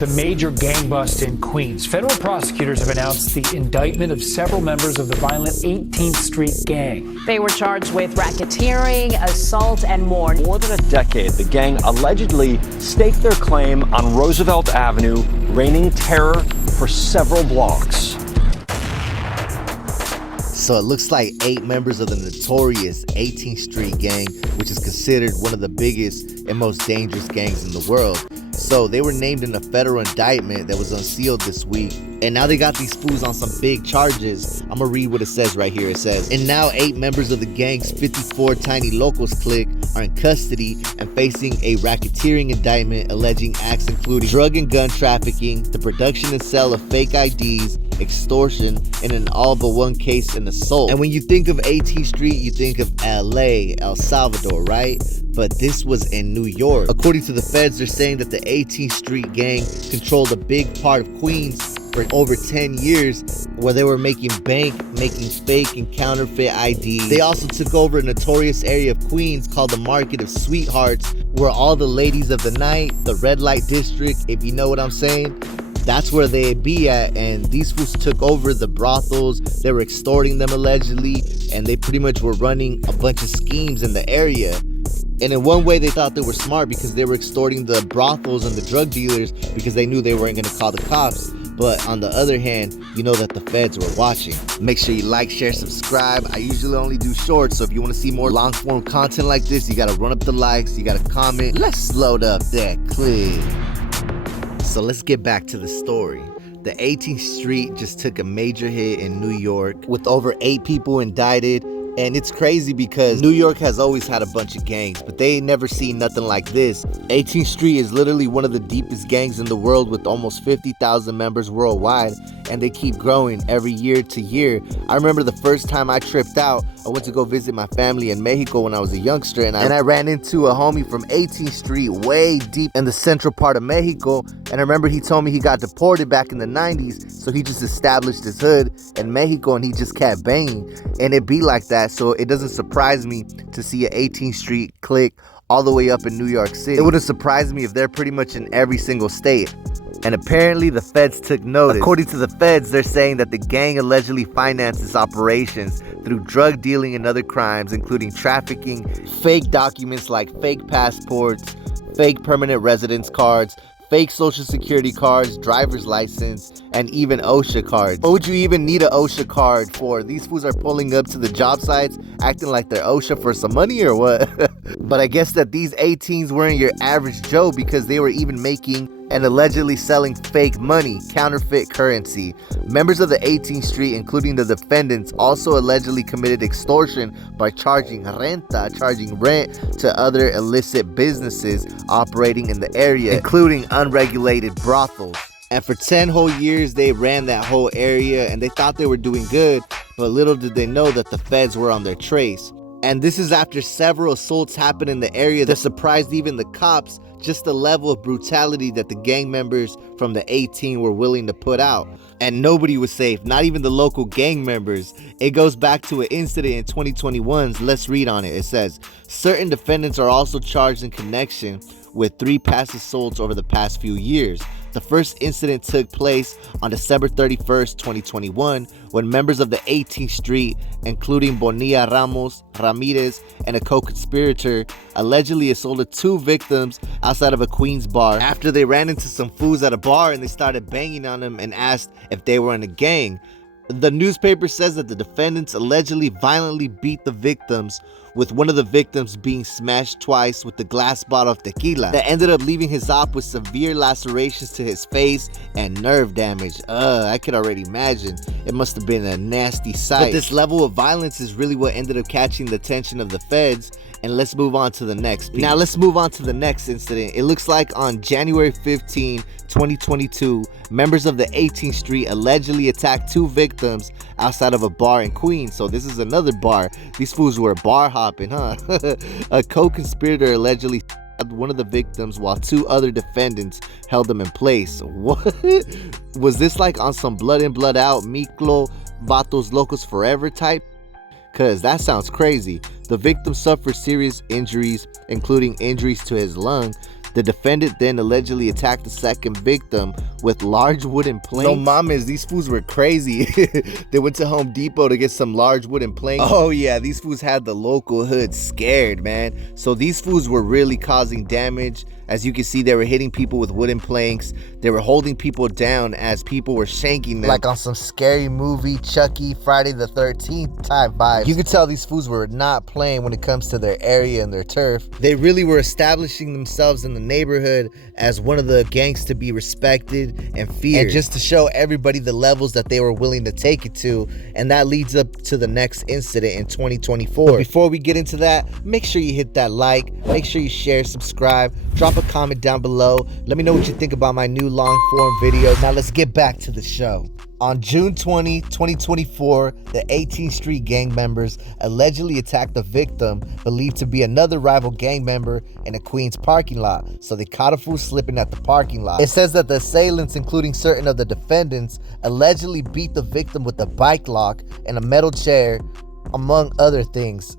The major gang bust in Queens. Federal prosecutors have announced the indictment of several members of the violent 18th Street gang. They were charged with racketeering, assault, and more. More than a decade, the gang allegedly staked their claim on Roosevelt Avenue, raining terror for several blocks. So it looks like 8 members of the notorious 18th Street gang, which is considered one of the biggest and most dangerous gangs in the world. So they were named in a federal indictment that was unsealed this week. And now they got these fools on some big charges. I'm gonna read what it says right here. It says, and now 8 members of the gang's 54 Tiny Locals clique are in custody and facing a racketeering indictment alleging acts including drug and gun trafficking, the production and sale of fake IDs, extortion, and in all but one case an assault. And when you think of 18th Street, you think of LA, El Salvador, right? But this was in New York. According to the feds, they're saying that the 18th Street gang controlled a big part of Queens for over 10 years, where they were making bank, making fake and counterfeit IDs. They also took over a notorious area of Queens called the Market of Sweethearts, where all the ladies of the night, the red light district, if you know what I'm saying, that's where they'd be at. And these fools took over the brothels. They were extorting them allegedly, and they pretty much were running a bunch of schemes in the area. And in one way, they thought they were smart because they were extorting the brothels and the drug dealers because they knew they weren't going to call the cops. But on the other hand, you know that the feds were watching. Make sure you like, share, subscribe. I usually only do shorts, so if you want to see more long form content like this, you got to run up the likes, you got to comment. Let's load up that clip. So let's get back to the story. The 18th Street just took a major hit in New York with over 8 people indicted. And it's crazy because New York has always had a bunch of gangs, but they ain't never seen nothing like this. 18th Street is literally one of the deepest gangs in the world with almost 50,000 members worldwide, and they keep growing every year to year. I remember the first time I tripped out, I went to go visit my family in Mexico when I was a youngster, and I ran into a homie from 18th Street way deep in the central part of Mexico. And I remember he told me he got deported back in the 90s, so he just established his hood in Mexico and he just kept banging. And it be like that, so it doesn't surprise me to see an 18th Street clique all the way up in New York City. It wouldn't surprise me if they're pretty much in every single state. And apparently the feds took notice. According to the feds, they're saying that the gang allegedly finances operations through drug dealing and other crimes, including trafficking, fake documents like fake passports, fake permanent residence cards, fake social security cards, driver's license, and even OSHA cards. What would you even need an OSHA card for? These fools are pulling up to the job sites acting like they're OSHA for some money or what? But I guess that these 18s weren't your average Joe, because they were even making and allegedly selling fake money, counterfeit currency. Members of the 18th Street, including the defendants, also allegedly committed extortion by charging rent to other illicit businesses operating in the area, including unregulated brothels. And for 10 whole years, they ran that whole area, and they thought they were doing good, but little did they know that the feds were on their trace. And this is after several assaults happened in the area that surprised even the cops, just the level of brutality that the gang members from the 18 were willing to put out. And nobody was safe, not even the local gang members. It goes back to an incident in 2021. Let's read on it. It says, certain defendants are also charged in connection with 3 past assaults over the past few years. The first incident took place on December 31st, 2021, when members of the 18th Street, including Bonilla Ramos, Ramirez, and a co-conspirator, allegedly assaulted 2 victims outside of a Queens bar after they ran into some fools at a bar and they started banging on them and asked if they were in a gang. The newspaper says that the defendants allegedly violently beat the victims, with one of the victims being smashed twice with the glass bottle of tequila that ended up leaving his op with severe lacerations to his face and nerve damage. I could already imagine. It must have been a nasty sight. But this level of violence is really what ended up catching the attention of the feds. And let's move on to the next piece. Now let's move on to the next incident. It looks like on January 15, 2022, members of the 18th Street allegedly attacked 2 victims outside of a bar in Queens. So this is another bar. These fools were bar hopping, huh? A co-conspirator allegedly stabbed one of the victims while 2 other defendants held them in place. What? Was this like on some blood in, blood out, Miklo, Vatos Locos Forever type? Cause that sounds crazy. The victim suffered serious injuries, including injuries to his lung. The defendant then allegedly attacked the second victim with large wooden planks. No mames, these fools were crazy. They went to Home Depot to get some large wooden planks. Oh yeah, these fools had the local hood scared, man. So these fools were really causing damage. As you can see, they were hitting people with wooden planks. They were holding people down as people were shanking them. Like on some scary movie, Chucky, Friday the 13th type vibes. You could tell these fools were not playing when it comes to their area and their turf. They really were establishing themselves in the neighborhood as one of the gangs to be respected and feared. And just to show everybody the levels that they were willing to take it to. And that leads up to the next incident in 2024. But before we get into that, make sure you hit that like, make sure you share, subscribe, drop a comment down below. Let me know what you think about my new long form video. Now let's get back to the show. On June 20, 2024, the 18th Street gang members allegedly attacked the victim, believed to be another rival gang member, in a Queens parking lot. So they caught a fool slipping at the parking lot. It says that the assailants, including certain of the defendants, allegedly beat the victim with a bike lock and a metal chair, among other things.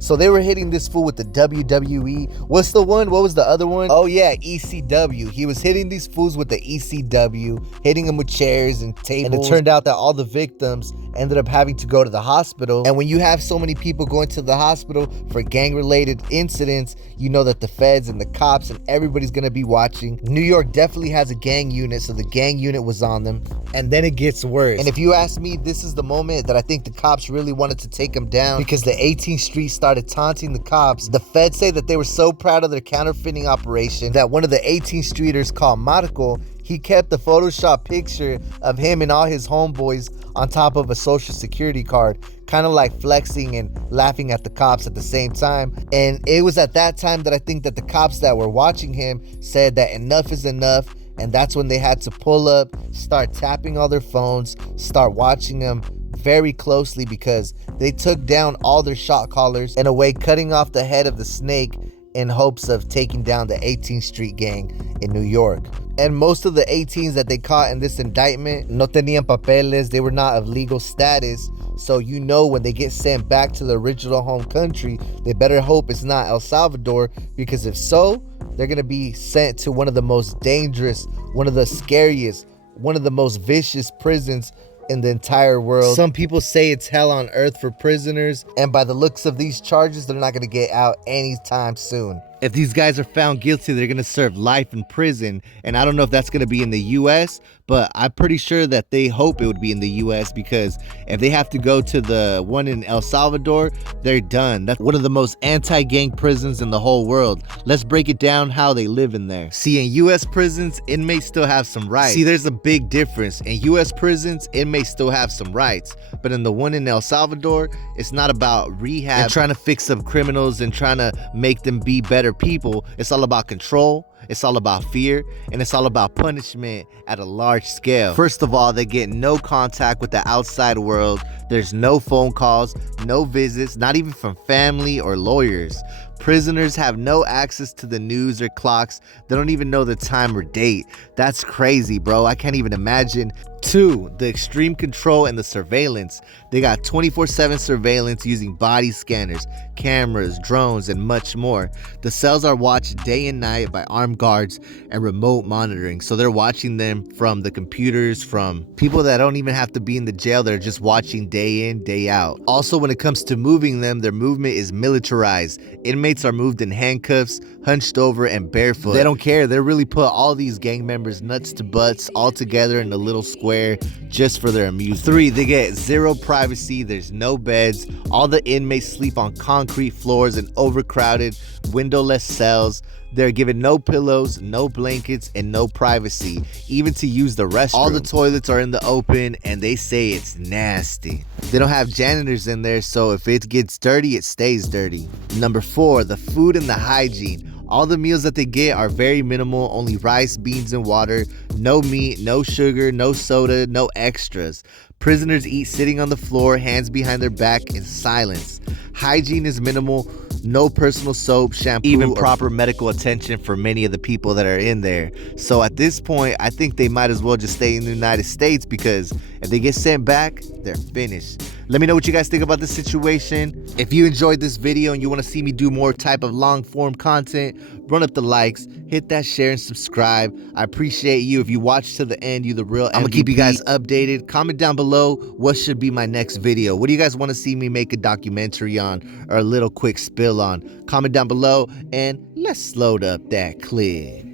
So they were hitting this fool with the WWE. What's the one? What was the other one? Oh yeah, ECW. He was hitting these fools with the ECW, hitting them with chairs and tables. And it turned out that all the victims ended up having to go to the hospital. And when you have so many people going to the hospital for gang-related incidents, you know that the feds and the cops and everybody's gonna be watching. New York definitely has a gang unit, so the gang unit was on them. And then it gets worse. And if you ask me, this is the moment that I think the cops really wanted to take them down, because the 18th Street started taunting the cops. The feds say that they were so proud of their counterfeiting operation that one of the 18th Streeters called Marco, he kept the Photoshop picture of him and all his homeboys on top of a social security card, kind of like flexing and laughing at the cops at the same time. And it was at that time that I think that the cops that were watching him said that enough is enough. And that's when they had to pull up, start tapping all their phones, start watching them very closely, because they took down all their shot callers, in a way cutting off the head of the snake in hopes of taking down the 18th Street gang in New York. And most of the 18s that they caught in this indictment no tenían papeles, they were not of legal status. So you know when they get sent back to the original home country, they better hope it's not El Salvador, because if so, they're gonna be sent to one of the most dangerous, one of the scariest, one of the most vicious prisons in the entire world. Some people say it's hell on earth for prisoners, and by the looks of these charges, they're not gonna get out anytime soon. If these guys are found guilty, they're gonna serve life in prison. And I don't know if that's gonna be in the US, but I'm pretty sure that they hope it would be in the US, because if they have to go to the one in El Salvador, they're done. That's one of the most anti-gang prisons in the whole world. Let's break it down how they live in there. See, in US prisons, inmates still have some rights. See, there's a big difference. In US prisons, inmates still have some rights. But in the one in El Salvador, it's not about rehab and trying to fix up criminals and trying to make them be better people. It's all about control, it's all about fear, and it's all about punishment at a large scale. First of all, they get no contact with the outside world. There's no phone calls, no visits, not even from family or lawyers. Prisoners have no access to the news or clocks. They don't even know the time or date. That's crazy, bro. I can't even imagine. 2, the extreme control and the surveillance. They got 24/7 surveillance using body scanners, cameras, drones, and much more. The cells are watched day and night by armed guards and remote monitoring. So they're watching them from the computers, from people that don't even have to be in the jail. They're just watching day in, day out. Also, when it comes to moving them, their movement is militarized. Inmates are moved in handcuffs, hunched over, and barefoot. They don't care. They really put all these gang members nuts to butts all together in a little square just for their amusement. 3, they get zero privacy. There's no beds. All the inmates sleep on concrete floors and overcrowded, windowless cells. They're given no pillows, no blankets, and no privacy, even to use the restroom. All the toilets are in the open, and they say it's nasty. They don't have janitors in there, so if it gets dirty, it stays dirty. Number 4, the food and the hygiene. All the meals that they get are very minimal, only rice, beans, and water. No meat, no sugar, no soda, no extras. Prisoners eat sitting on the floor, hands behind their back, in silence. Hygiene is minimal. No personal soap, shampoo, even proper medical attention for many of the people that are in there. So at this point, I think they might as well just stay in the United States, because if they get sent back, they're finished. Let me know what you guys think about this situation. If you enjoyed this video and you want to see me do more type of long form content, run up the likes, hit that share and subscribe. I appreciate you. If you watch to the end, you the real MVP. I'm gonna keep you guys updated. Comment down below what should be my next video. What do you guys want to see me make a documentary on or a little quick spill on? Comment down below and let's load up that clip.